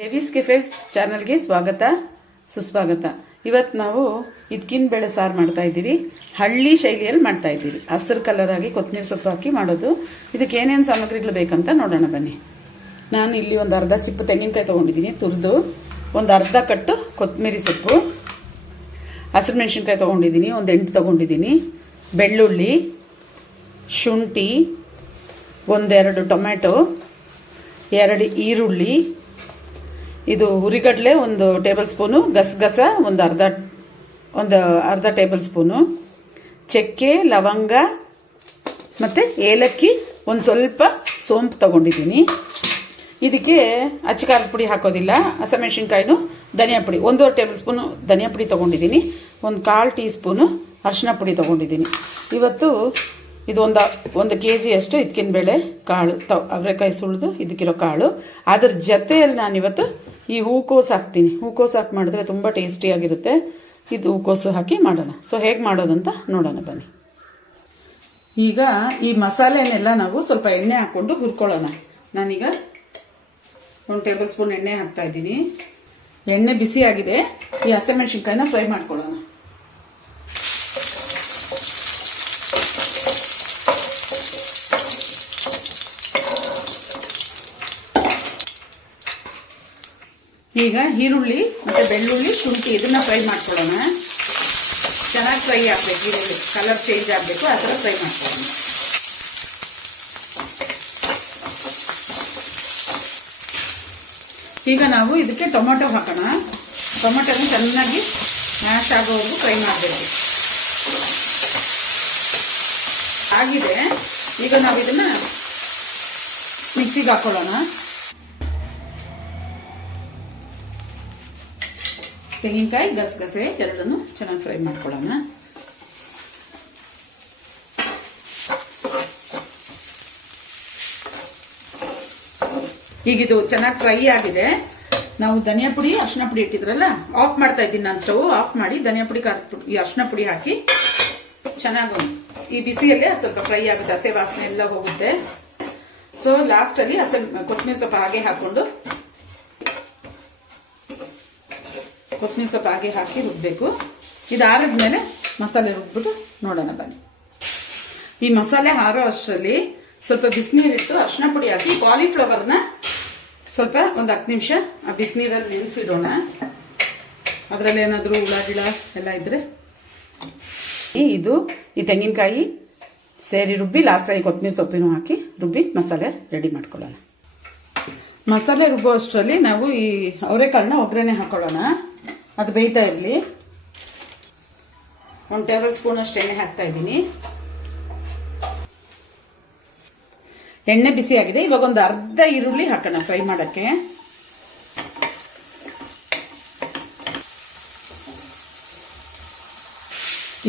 ದೇವೀಸ್ cafe ಚಾನಲ್ಗೆ ಸ್ವಾಗತ ಸುಸ್ವಾಗತ. ಇವತ್ತು ನಾವು ಇದ್ಕಿನ ಬೇಳೆ ಸಾರು ಮಾಡ್ತಾ ಇದ್ದೀರಿ. ಹಳ್ಳಿ ಶೈಲಿಯಲ್ಲಿ ಮಾಡ್ತಾ ಇದ್ದೀರಿ. ಹಸಿರು ಕಲರ್ ಆಗಿ ಕೊತ್ತಂಬರಿ ಸೊಪ್ಪು ಹಾಕಿ ಮಾಡೋದು. ಇದಕ್ಕೆ ಏನೇನು ಸಾಮಗ್ರಿಗಳು ಬೇಕಂತ ನೋಡೋಣ ಬನ್ನಿ. ನಾನು ಇಲ್ಲಿ ಒಂದು ಅರ್ಧ ಚಿಪ್ಪು ತೆಂಗಿನಕಾಯಿ ತೊಗೊಂಡಿದ್ದೀನಿ ತುರಿದು, ಒಂದು ಅರ್ಧ ಕಟ್ಟು ಕೊತ್ತಂಬರಿ ಸೊಪ್ಪು, ಹಸಿರು ಮೆಣಸಿನ್ಕಾಯಿ ತೊಗೊಂಡಿದ್ದೀನಿ, ಒಂದು 8 ತೊಗೊಂಡಿದ್ದೀನಿ, ಬೆಳ್ಳುಳ್ಳಿ, ಶುಂಠಿ, 1-2 ಟೊಮೆಟೊ, 2 ಈರುಳ್ಳಿ, ಇದು ಹುರಿಗಡ್ಲೆ 1 ಟೇಬಲ್ ಸ್ಪೂನು, ಗಸಗಸ ಒಂದು ಅರ್ಧ ಟೇಬಲ್ ಸ್ಪೂನು, ಚಕ್ಕೆ, ಲವಂಗ ಮತ್ತೆ ಏಲಕ್ಕಿ, ಒಂದು ಸ್ವಲ್ಪ ಸೋಂಪು ತಗೊಂಡಿದ್ದೀನಿ. ಇದಕ್ಕೆ ಅಚ್ಚಕಾರದ ಪುಡಿ ಹಾಕೋದಿಲ್ಲ. ಹಸಿಮೆಣಸಿನ್ಕಾಯಿನೂ ಧನಿಯಾ ಪುಡಿ 1 ಟೇಬಲ್ ಸ್ಪೂನು ಧನಿಯಾ ಪುಡಿ ತಗೊಂಡಿದ್ದೀನಿ, ಒಂದು 1/4 ಟೀ ಸ್ಪೂನು ಅರಿಶಿನ ಪುಡಿ ತಗೊಂಡಿದ್ದೀನಿ. ಇವತ್ತು ಇದು ಒಂದು kg ಅಷ್ಟು ಇದಕ್ಕಿನ ಬೇಳೆ ಕಾಳು ಅವರೆಕಾಯಿ ಸುಳಿದು ಇದಕ್ಕಿರೋ ಕಾಳು. ಅದ್ರ ಜೊತೆಯಲ್ಲಿ ನಾನಿವತ್ತು ಈ ಹೂಕೋಸು ಹಾಕ್ತೀನಿ. ಹೂಕೋಸು ಹಾಕಿ ಮಾಡಿದ್ರೆ ತುಂಬ ಟೇಸ್ಟಿಯಾಗಿರುತ್ತೆ. ಇದು ಹೂಕೋಸು ಹಾಕಿ ಮಾಡೋಣ. ಸೊ ಹೇಗೆ ಮಾಡೋದಂತ ನೋಡೋಣ ಬನ್ನಿ. ಈಗ ಈ ಮಸಾಲೆನೆಲ್ಲ ನಾವು ಸ್ವಲ್ಪ ಎಣ್ಣೆ ಹಾಕ್ಕೊಂಡು ಹುರ್ಕೊಳ್ಳೋಣ. ನಾನೀಗ 1 ಟೇಬಲ್ ಸ್ಪೂನ್ ಎಣ್ಣೆ ಹಾಕ್ತಾ ಇದ್ದೀನಿ. ಎಣ್ಣೆ ಬಿಸಿ ಆಗಿದೆ. ಈ ಹಸಿಮೆಣಸಿನ್ಕಾಯಿನ ಫ್ರೈ ಮಾಡ್ಕೊಳ್ಳೋಣ. ಈಗ ಈರುಳ್ಳಿ ಮತ್ತೆ ಬೆಳ್ಳುಳ್ಳಿ, ಶುಂಠಿ ಇದನ್ನ ಫ್ರೈ ಮಾಡ್ಕೊಳ್ಳೋಣ. ಚೆನ್ನಾಗಿ ಫ್ರೈ ಆಗ್ಬೇಕು. ಈರುಳ್ಳಿ ಕಲರ್ ಚೇಂಜ್ ಆಗಬೇಕು, ಆ ಥರ ಫ್ರೈ ಮಾಡ್ಕೊಳ್ಳೋಣ. ಈಗ ನಾವು ಇದಕ್ಕೆ ಟೊಮೆಟೊ ಹಾಕೋಣ. ಟೊಮೆಟೊನ ಚೆನ್ನಾಗಿ ಮ್ಯಾಶ್ ಆಗೋವರೆಗೂ ಫ್ರೈ ಮಾಡಬೇಕು. ಆಗಿದೆ. ಈಗ ನಾವು ಇದನ್ನ ಮಿಕ್ಸಿಗೆ ಹಾಕೊಳ್ಳೋಣ. ತೆಂಗಿನಕಾಯಿ, ಗಸಗಸೆ ಎರಡನ್ನು ಚೆನ್ನಾಗಿ ಫ್ರೈ ಮಾಡ್ಕೊಳ್ಳೋಣ. ಈಗ ಇದು ಚೆನ್ನಾಗಿ ಫ್ರೈ ಆಗಿದೆ. ನಾವು ಧನಿಯಾ ಪುಡಿ, ಅರಿಶಿನ ಪುಡಿ ಇಟ್ಟಿದ್ರಲ್ಲ, ಆಫ್ ಮಾಡ್ತಾ ಇದ್ದೀನಿ. ನಾನು ಸ್ಟವ್ ಆಫ್ ಮಾಡಿ ಧನಿಯಾ ಪುಡಿ, ಈ ಅರಿಶಿನ ಪುಡಿ ಹಾಕಿ ಚೆನ್ನಾಗಿ ಈ ಬಿಸಿಯಲ್ಲೇ ಸ್ವಲ್ಪ ಫ್ರೈ ಆಗುತ್ತೆ. ಹಸೆ ವಾಸನೆ ಎಲ್ಲ ಹೋಗುತ್ತೆ. ಸೊ ಲಾಸ್ಟ್ ಅಲ್ಲಿ ಕೊತ್ತಂಬರಿ ಸೊಪ್ಪು ಹಾಗೆ ಹಾಕೊಂಡು ಕೊತ್ತಂಬರಿ ಸೊಪ್ಪು ಹಾಗೆ ಹಾಕಿ ರುಬ್ಬೇಕು. ಇದಾರದ್ಮೇಲೆ ಮಸಾಲೆ ರುಬ್ಬಿಟ್ಟು ನೋಡೋಣ ಬನ್ನಿ. ಈ ಮಸಾಲೆ ಹಾರೋ ಅಷ್ಟರಲ್ಲಿ ಸ್ವಲ್ಪ ಬಿಸಿನೀರಿಟ್ಟು ಅರಿಶಿನ ಪುಡಿ ಹಾಕಿ ಕಾಲಿಫ್ಲವರ್ನ ಸ್ವಲ್ಪ ಒಂದು 10 ನಿಮಿಷ ಆ ಬಿಸಿನೀರಲ್ಲಿ ನೆನೆಸಿಡೋಣ. ಅದರಲ್ಲಿ ಏನಾದರೂ ಹುಳ ಗಿಳ ಎಲ್ಲ ಇದ್ರೆ ಇದು ಈ ತೆಂಗಿನಕಾಯಿ ಸೇರಿ ರುಬ್ಬಿ ಲಾಸ್ಟಾಗಿ ಕೊತ್ತಂಬರಿ ಸೊಪ್ಪಿನೂ ಹಾಕಿ ರುಬ್ಬಿ ಮಸಾಲೆ ರೆಡಿ ಮಾಡ್ಕೊಳ್ಳೋಣ. ಮಸಾಲೆ ರುಬ್ಬೋ ಅಷ್ಟರಲ್ಲಿ ನಾವು ಈ ಅವರೆಕಾಳನ್ನ ಒಗ್ಗರಣೆ ಹಾಕೊಳ್ಳೋಣ. ಅದು ಬೇಯ್ತಾ ಇರಲಿ. 1 ಟೇಬಲ್ ಸ್ಪೂನ್ ಅಷ್ಟು ಎಣ್ಣೆ ಹಾಕ್ತಾ ಇದ್ದೀನಿ. ಎಣ್ಣೆ ಬಿಸಿ ಆಗಿದೆ. ಇವಾಗ ಒಂದು ಅರ್ಧ ಈರುಳ್ಳಿ ಹಾಕೋಣ ಫ್ರೈ ಮಾಡಕ್ಕೆ.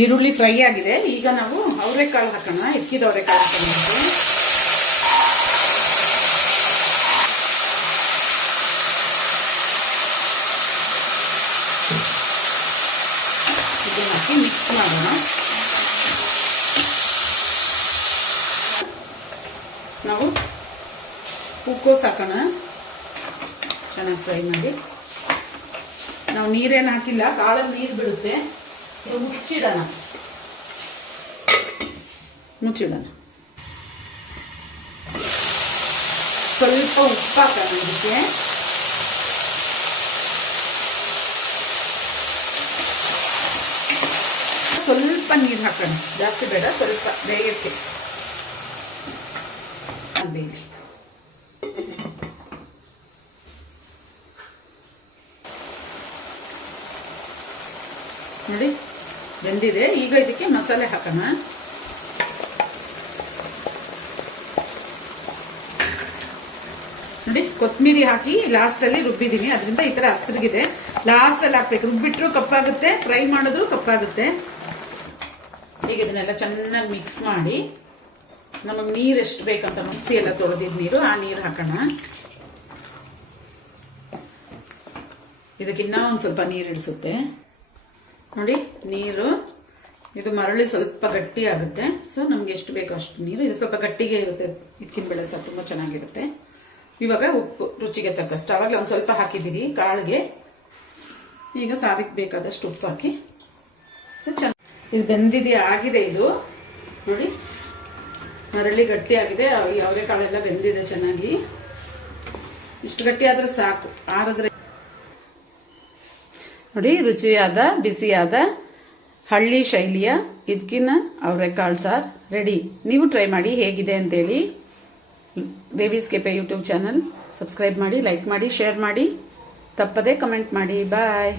ಈರುಳ್ಳಿ ಫ್ರೈ ಆಗಿದೆ. ಈಗ ನಾವು ಅವರೆಕಾಳು ಹಾಕೋಣ. ಎಕ್ಕಿದ ಅವರೆಕಾಳು ಹಾಕೋಣ. ಇದನ್ನ ಹಾಕಿ ಮಿಕ್ಸ್ ಮಾಡೋಣ. ನಾವು ಹೂಕೋಸು ಹಾಕೋಣ. ಚೆನ್ನಾಗಿ ಫ್ರೈ ಮಾಡಿ. ನಾವು ನೀರೇನು ಹಾಕಿಲ್ಲ, ಕಾಳಲ್ಲಿ ನೀರು ಬಿಡುತ್ತೆ. ಮುಚ್ಚಿಡೋಣ. ಸ್ವಲ್ಪ ಉಪ್ಪು ಹಾಕೋಣ. ಇದಕ್ಕೆ ಸ್ವಲ್ಪ ನೀರು ಹಾಕೋಣ. ಜಾಸ್ತಿ ಬೇಡ, ಸ್ವಲ್ಪ ಬೇಯಕ್ಕೆ ಬೇಯಿಸಿ. ನೋಡಿ ಬೆಂದಿದೆ. ಈಗ ಇದಕ್ಕೆ ಮಸಾಲೆ ಹಾಕೋಣ. ನೋಡಿ ಕೊತ್ತಂಬರಿ ಹಾಕಿ ಲಾಸ್ಟ್ ಅಲ್ಲಿ ರುಬ್ಬಿದೀನಿ. ಅದರಿಂದ ಈ ತರ ಹಸಿರಿಗಿದೆ. ಲಾಸ್ಟ್ ಅಲ್ಲಿ ಹಾಕ್ಬೇಕು. ರುಬ್ಬಿಟ್ರು ಕಪ್ಪಾಗುತ್ತೆ, ಫ್ರೈ ಮಾಡಿದ್ರು ಕಪ್ಪಾಗುತ್ತೆ. ಈಗ ಇದನ್ನೆಲ್ಲ ಚೆನ್ನಾಗಿ ಮಿಕ್ಸ್ ಮಾಡಿ ನಮಗೆ ನೀರು ಎಷ್ಟು ಬೇಕಂತ ಮಿಕ್ಸಿ ಎಲ್ಲ ತೊಳೆದಿದ್ ನೀರು, ಆ ನೀರು ಹಾಕೋಣ. ಇದಕ್ಕಿನ್ನ ಒಂದು ಸ್ವಲ್ಪ ನೀರು ಇಳಿಸುತ್ತೆ. ನೋಡಿ ನೀರು ಇದು ಮರಳಿ ಸ್ವಲ್ಪ ಗಟ್ಟಿ ಆಗುತ್ತೆ. ಸೊ ನಮ್ಗೆ ಎಷ್ಟು ಬೇಕೋ ಅಷ್ಟು ನೀರು. ಇದು ಸ್ವಲ್ಪ ಗಟ್ಟಿಗೆ ಇರುತ್ತೆ. ಇದಕ್ಕಿನ ಬೇಳೆ ಸಾರು ತುಂಬಾ ಚೆನ್ನಾಗಿರುತ್ತೆ. ಇವಾಗ ಉಪ್ಪು ರುಚಿಗೆ ತಕ್ಕಷ್ಟು, ಅವಾಗಲೇ ಒಂದು ಸ್ವಲ್ಪ ಹಾಕಿದ್ದೀರಿ ಕಾಳಿಗೆ. ಈಗ ಸಾರಿಗೆ ಬೇಕಾದಷ್ಟು ಉಪ್ಪು ಹಾಕಿ ಇದು ಬೆಂದಿದೆಯಾ ಆಗಿದೆ. ಇದು ನೋಡಿ ಮರಳಿ ಗಟ್ಟಿ ಆಗಿದೆ. ಈ ಅವರೆಕಾಳೆಲ್ಲ ಬೆಂದಿದೆ ಚೆನ್ನಾಗಿ. ಇಷ್ಟು ಗಟ್ಟಿ ಆದ್ರೆ ಸಾಕು. ಆರಿದ್ರೆ ನೋಡಿ ರುಚಿಯಾದ ಬಿಸಿಯಾದ ಹಳ್ಳಿ ಶೈಲಿಯ ಇದ್ಕಿನ ಅವರೆಕಾಳು ಸಾರ್ ರೆಡಿ. ನೀವು ಟ್ರೈ ಮಾಡಿ ಹೇಗಿದೆ ಅಂತೇಳಿ. ದೇವೀಸ್ ಕೆಫೆ ಯೂಟ್ಯೂಬ್ ಚಾನಲ್ ಸಬ್ಸ್ಕ್ರೈಬ್ ಮಾಡಿ, ಲೈಕ್ ಮಾಡಿ, ಶೇರ್ ಮಾಡಿ, ತಪ್ಪದೇ ಕಮೆಂಟ್ ಮಾಡಿ. ಬಾಯ್.